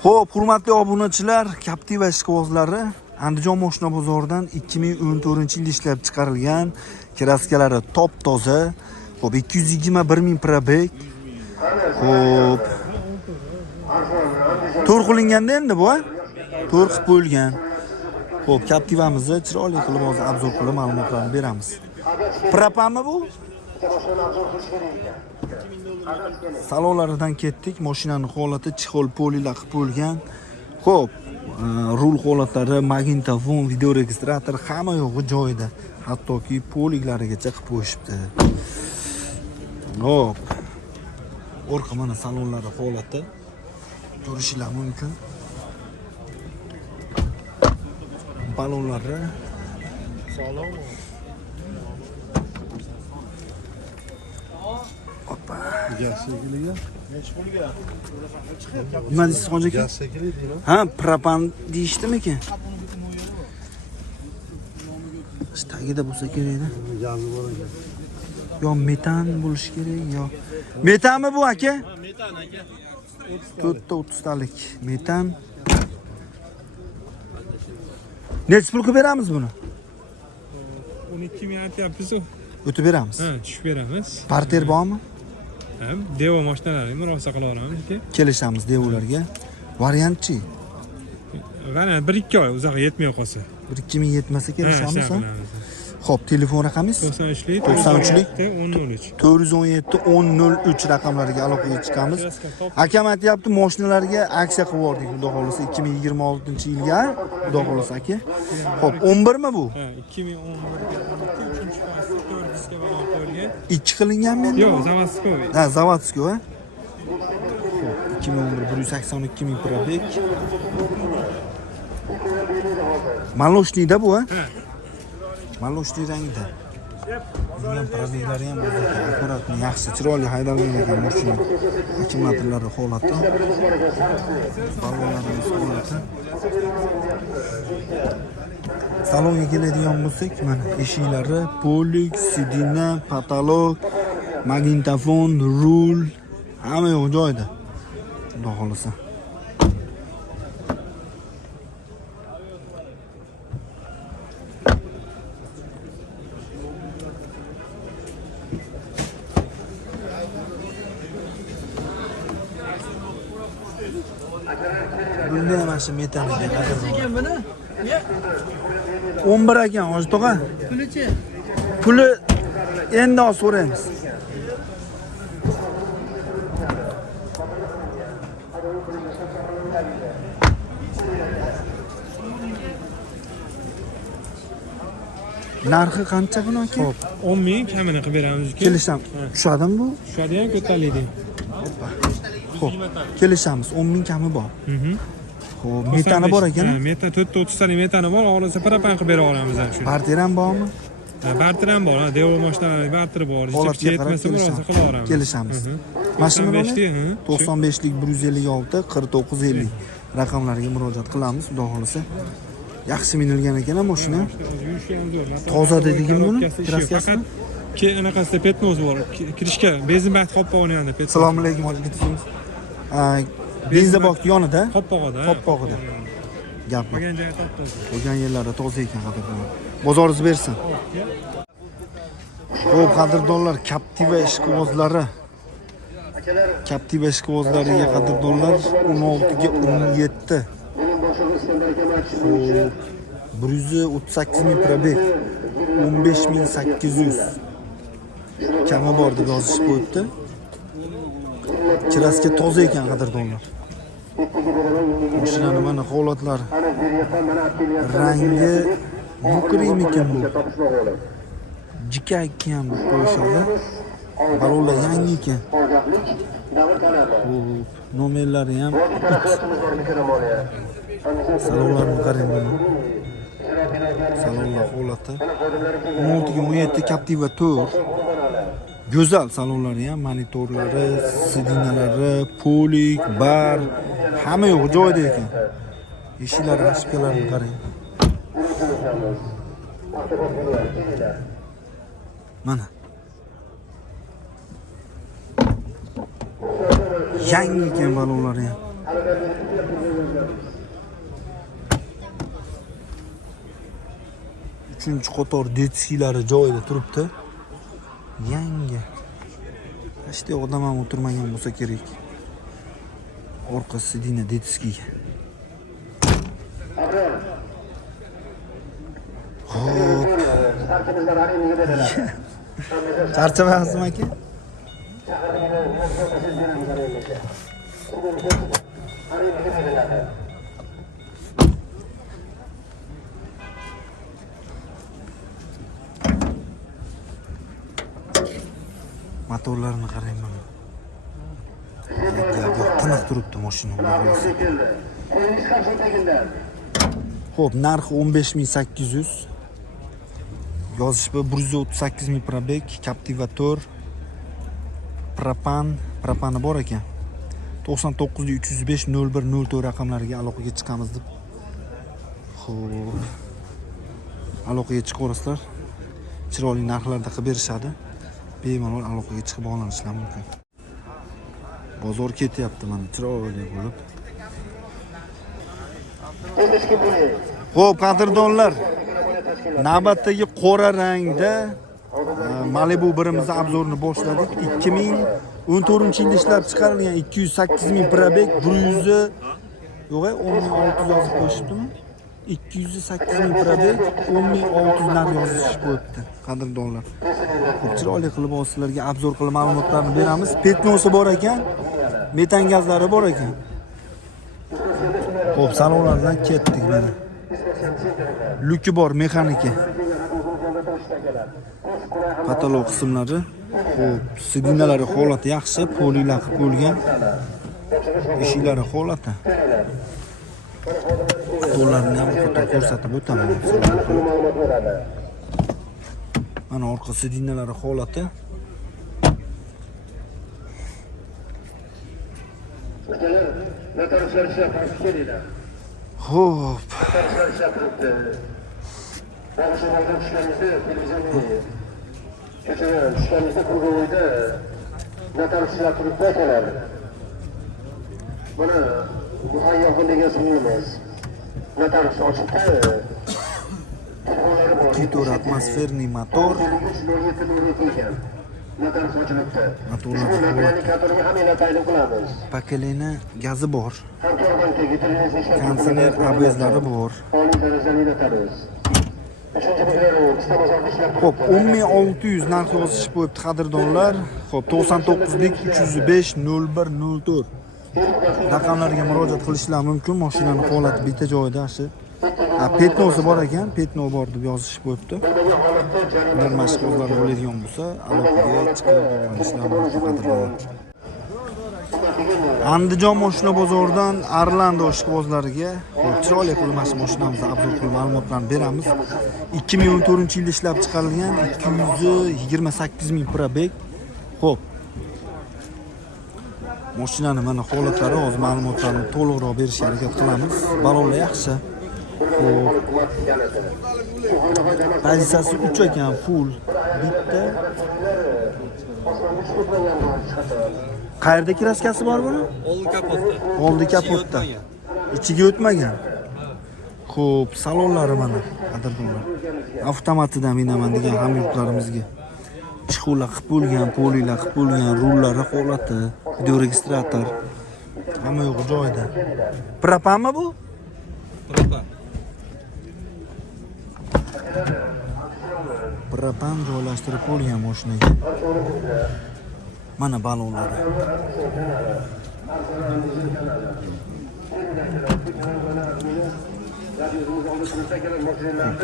Xo'p, hurmatli obunachilar, Captiva ishqibozlari Andijon mashina bozoridan 2014-yil ishlab chiqarilgan kraskalari top toza. Xo'p, 221 ming probeg. Xo'p. To'r qilinganda endi bu, to'r qilib qo'yilgan. Xo'p, Captivamizni chiroyli qilib hozir obzor qilib ma'lumotlarni beramiz. Propanmi bu? Salonlaridan ketdik. Mashinaning holati chexol polilar qilib qo'yilgan. Xo'p, rul holatlari, magnitofon, video registrator hamma yo'g'i joyida. Hattoki poliklarigacha qilib qo'yishibdi. Xo'p. Orqa mana salonlari holati ko'rishingiz mumkin. Balonlari salon. Hoppa. Gaz sekiliga. Necha pulga? Nima deysiz hoji aka? Gaz sekili deymi? Ha, propan deyishdimi-ki? Tagida bo'lsa kerak-da. Gazi bor ekan. Yo metan bo'lishi kerak, yo. Metanmi bu aka? Ha, metan aka. 430 talik metan. Necha pulga beramiz buni? 12 ming aytyapsiz-ku. O'tib beramiz. Ha, tushib beramiz. Parter bormi? Ha, Devo mashinalarini murosa qila olamiz aka. Kelishamiz devolarga. Variantchi. Mana 1-2 oy uzoq yetmay qolsa. 1-2 ming yetmasa kelishamiz. Ha. Xo'p, telefon raqamingiz? 93lik 93lik 417 103 raqamlariga aloqaga chiqamiz. Akam aytayapti, mashinalarga aksiya qilib yubordik, xudo xolasa 2026-yilga, xudo xolasa aka. Xo'p, 11 mi bu? Ha, 2011 3-faizli 4 diska baland qo'yilgan. 2 qilinganmi endi? Yo'q, zavodskoy. Ha, zavodskoy, ha. Xo'p, 2011 182 ming probeg. Maloshnikda bu, ha? Ha. Maloshnik rangida. Bundan probeglari ham akkuratni, yaxshi, chiroyli haydalgan ekan mashina. Akkumulyatorlari holati. Balonlarimiz holati. Salonga keladigan bo'lsak, mana eshiklari, polik, sidina, patolog, magnitofon, rul, hamma yo'q joyida. Xudo xolasa. Bunda ham shu metan ekan. Buni? 11 ekan, hoji tog'a. Pulichi? Puli endi so'raymiz. Narxi qancha buni aka? Xo'p, 10 ming kamini qilib beramiz aka. Kelisham. Tushadimi bu? Tushadi ham ko'tariladi. Xo'p, kelishamiz. 10 ming kami bor. Xo'p, metani bor ekan. Ha, metan 430 talik metani bor, xohlasa propan qilib bera olamiz ham shu. Barter ham bormi? Ha, barter ham bor, ha, Devo mashinalari barter bor. Holatga qarab Yetmasa murosa qila olamiz. Kelishamiz. Mashina 95lik, 95lik 156 4950 raqamlariga murojaat qilamiz, xudo xolasa. Yaxshi minilgan ekan mashina. Yurishi ham zo'r. Toza dedingmi buni? Faqat anaqasida petnoz bor. Kirishga benzin baxti qolib qolganda petnoz. Assalomu alaykum, hoji ketdingiz. Benzabok yonida, Qoppog'ida. Qoppog'ida. Gap yo'q. Qolgan joyi top-toza. Qolgan yerlari toza ekan, qadrdonlar. Bozoringiz bersin. Xo'p, qadrdonlar, Captiva ishqibozlari. Captiva ishqibozlariga qadrdonlar 16 ga 17. Xo'p, 138 ming probeg, 15800 kami bor deb yozishib qo'yibdi. Kraska toza ekan, qadrdonlar. Mashinaning mana holatlari. Rangi bukrimi ekan bu? Jika ekan bu qo'yishadi. Balonlar yangi ekan. Xo'p, nomerlari ham. Salonlarni qarang buni. Salonlar holati. 16 ga 17 Captiva to'r. Go'zal salonlari ham, monitorlari, sidinalari, polik, bar, hamma yo'q joyida ekan. Eshiklar, rashkalarini qarang. Mana. Yangi ekan balonlari ham. Uchinchi qator detskilari joyida turibdi. Yangi. Hech odam ham o'tirmagan bo'lsa kerak. Orqa sidina detskiga. Xo'p. Charchamayapsizmi aka? Motorlarini qarang mana. Tiniq turibdi mashina. Xo'p, narxi 15800. Yozish 138 ming probeg, Captivator, propani bor ekan. 99 305 01 04 raqamlariga aloqaga chiqamiz deb. Xo'p. Aloqaga chiqaverasizlar. Chiroyli narxlarda qilib berishadi. Bemalol aloqaga chiqib olanishlari mumkin. Bozor ketyapti mana chiroyli bo'lib. Xo'p, qadrdonlar, navbatdagi qora rangda Malibu birimizni obzorini boshladik. 2014-yilda ishlab chiqarilgan 208 ming probeg, 100 yo'q, 10600 yozib qo'yishibdimi? 208 ming probeg, 10600 narx yozish qo'yibdi, qadrdonlar. Xo'p, chiroyli qilib sizlarga obzor qilib ma'lumotlarni beramiz. Petnosi bor ekan, metan gazlari bor ekan. Xo'p, salonlardan ketdik mana. Luki bor, mexanika. Patolog qismlari. Xo'p, sidinalari holati yaxshi, polilar qilib bo'lgan. Eshiklari holati. Qo'llarni ham foto ko'rsatib o'taman. Mana orqa sidinalari holati. Xo'p. Mana muhayyo degan singilimiz. Notaris ochibdi. Titor atmosferniy motor. Notaris ochilibdi. Motorlarni ham elataylik qilamiz. pakelena gazi bor. Hamkorbankdagi televizor Konditsioner ABS'lari bor. oliy darajali notaris. Xo'p, 10600 narx yozishib qo'yibdi qadrdonlar. Xo'p, 99lik 305 01 04 raqamlarga murojaat qilishlari mumkin. Mashinaning holati bitta joyida yaxshi. Petnosi bor ekan, petno bor deb yozishib qo'yibdi. Ular mashg'ulotlar bo'ladigan bo'lsa, aloqaga chiqib olishlar mumkin. Andijon mashina bozoridan Arlando ishqibozlariga chiroyli qilib mashinamizni obzor qilib ma'lumotlarni beramiz. 2014-yilda ishlab chiqarilgan 228 ming probeg. Xo'p. Mashinani mana holatlari, o'z ma'lumotlarini to'liqroq berishga harakat qilamiz. Balonlar yaxshi. Xo'p. Pozitsiyasi 3 ekan, full. Bitta. Qayerda kraskasi bor buni? Oldi kapotda. Oldi kapotda. Ichiga o'tmagan. Xo'p, salonlari mana, qadrdonlar. Avtomatidan minaman degan hamyurtlarimizga. Chixo'lar qilib bo'lgan, polilar qilib bo'lgan, rullari holati, video registrator. Hamma yo'q joyida. Propanmi bu? Propan. Propan joylashtirib bo'lgan mashinaga. Mana balonlari.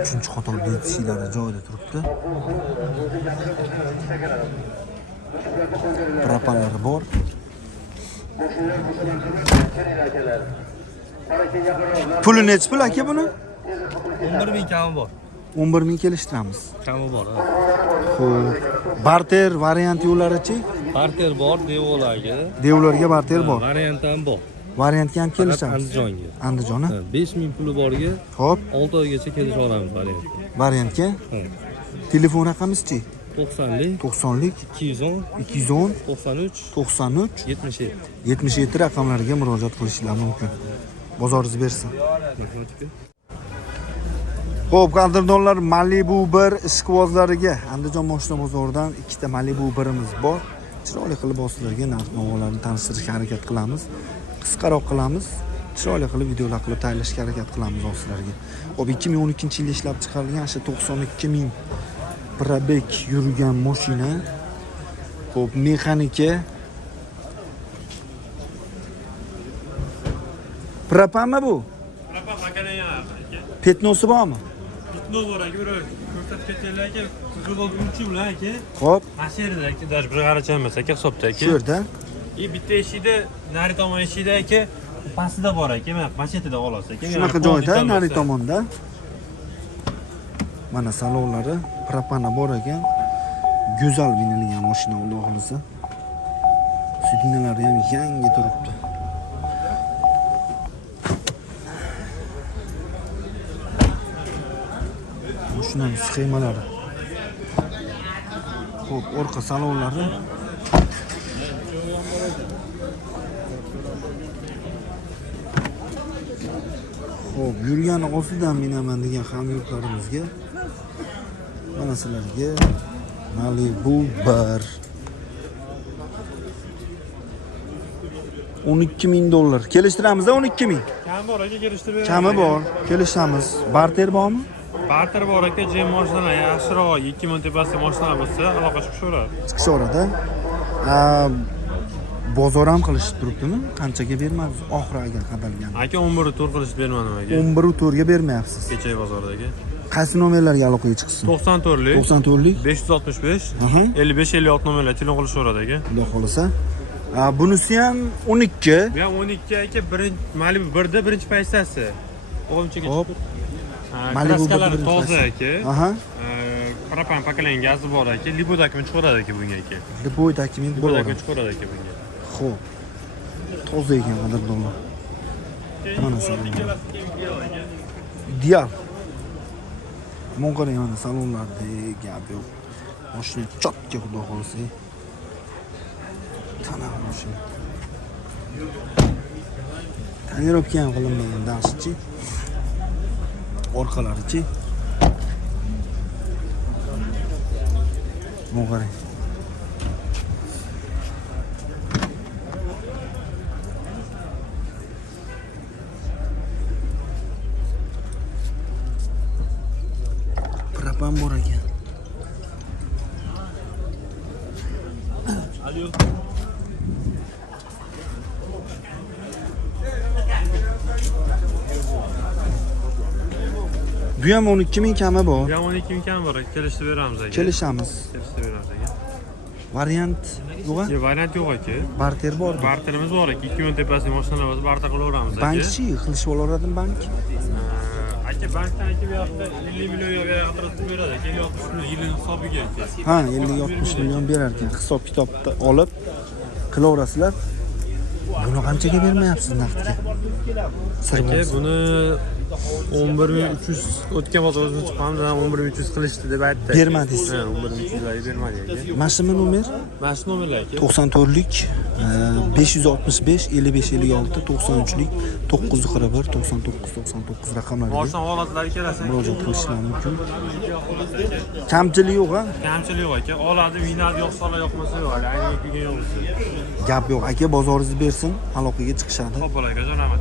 Uchinchi qator detskilari joyida turibdi. Propanlari bor. Puli necha pul aka buni? 11 ming kami bor. 11 ming kelishtiramiz. Kami bor. Xo'p, barter variant yo'llarichi? Barter bor, devolarga. Devlarga barter bor. Variant ham bor. Variantga ham kelishamiz. Andijonga. Andijona. 5 ming puli borga Xo'p, 6 oygacha kelisha olamiz variantga. variantga. Ha. Telefon raqamimiz-chi? 90'lik, 90'lik 210, 210 93, 93 77. 77 raqamlariga murojaat qilishlari mumkin. Bozoringiz bersin. Xo'p, qadrdonlar, Malibu 1 ishqibozlariga Andijon mashina bozoridan ikkita Malibu 1imiz bor. Chiroyli qilib sizlarga narx-navolarni tanishtirishga harakat qilamiz. Qisqaroq qilamiz. Chiroyli qilib videolar qilib tayyorlashga harakat qilamiz sizlarga. Xo'p, 2012-yilda ishlab chiqarilgan o'sha 92 ming probeg yurgan mashina. Xo'p, mexanika. Propanmi bu? Propan makana aka. Petnosi bormi? Bitno bor aka, bir ko'rsatib ketganlar aka. Qizg'olg'unchi bilan aka. Xo'p, Mana shu yerda aka, даже bir qaracha emas aka hisobda aka. shu yerda. Bitta eshikda, nari tomon eshikda aka, pastida bor aka, mana mashetida olasiz aka. Shunaqa joyda, nari tomonda. Mana salonlari, propana bor ekan. Go'zal binilgan mashina Xudo xolisa. Sidinalari ham yangi turibdi. Mashinaning sxemalari. Xo'p, orqa salonlari. Xo'p, yurgani ostidan minaman degan hamyurtlarimizga mana sizlarga Malibu 1 12 ming dollar. Kelishtiramiz 12 ming. Kam bor aka, kelishtirib beramiz. Kami bor, kelishamiz. Barter bormi? Barter bor aka, jam mashinalar yaxshiroq 2 ming tepasida mashinalar bo'lsa, aloqa chiqishaveradi. Chiqishaveradi. Bozor ham qilishib turibdimi? Qanchaga bermadingiz oxiriga qadalgan? Aka 11 tur qilishib bermadim aka. 11 turga bermayapsiz. Kecha bozordagi. Qaysi nomerlarga aloqaga chiqsin? 94lik, 94lik 565, Aha. 55-56 nomerlar telefon qilishaveradi aka. Xudo xolisa. Bunisi ham 12. Bu ham 12 aka, Malibu 1da birinchi paytasi. O'g'limchaga Hop. chiqib. Malibu Kraskalari birinchi toza paytasi. aka. Aha. Propan paklangan gazi bor aka. Libodakini chiqaradi aka bunga aka. Libodaki men Libodakini bo'ladi. chiqaradi aka bunga. Xo'p. Toza ekan qadrdonlar. Mana salonlar. Ideal. Monqarang mana salonlarda gap yo'q. Mashina chotga Xudo xolisa. Tanam mashina. Tonirovka ham qilinmagan darschi. Orqalarichi. Monqarang. Propan bor ekan. Alo. Bu ham 12 ming kami bor. Bu ham 12 ming kam bor aka, kelishtirib beramiz aka. Kelishamiz. Kelishtirib beramiz aka. Variant yo'q. Variant yo'q aka. Barter bor. Barterimiz bor aka. 2 ming tepasida mashinalar bo'lsa, barter qilaveramiz aka. Bankchi qilishib olaveradimi bank? Aka bankdan aka bu yoqda 50 million ajratib beradi aka, 60 million yilning hisobiga aka. Ha, 50-60 million berar ekan. Hisob kitobda olib qilaverasizlar. Buni qanchaga bermayapsiz naqdga? Aka buni 11300 o'tgan bozordan chiqqanida 11300 qilishdi deb aytdi. Bermadingiz. Ha, 11300 larga bermadi aka. Mashina nomer Mana shu nomerlar aka. 94lik 565 55 56 93lik 941 99 99 raqamlarga Mashina holatlari kelasa. murojaat qilishlari mumkin. Kamchilik yo'q, ha? Kamchilik yo'q aka. Oladi, vinadi yo'qsa, yoqmasa yo'q. Ayni yo'q bo'lsa. Gap yo'q aka, bozoringizni bersin, aloqaga chiqishadi. Xo'p, aka, jon rahmat.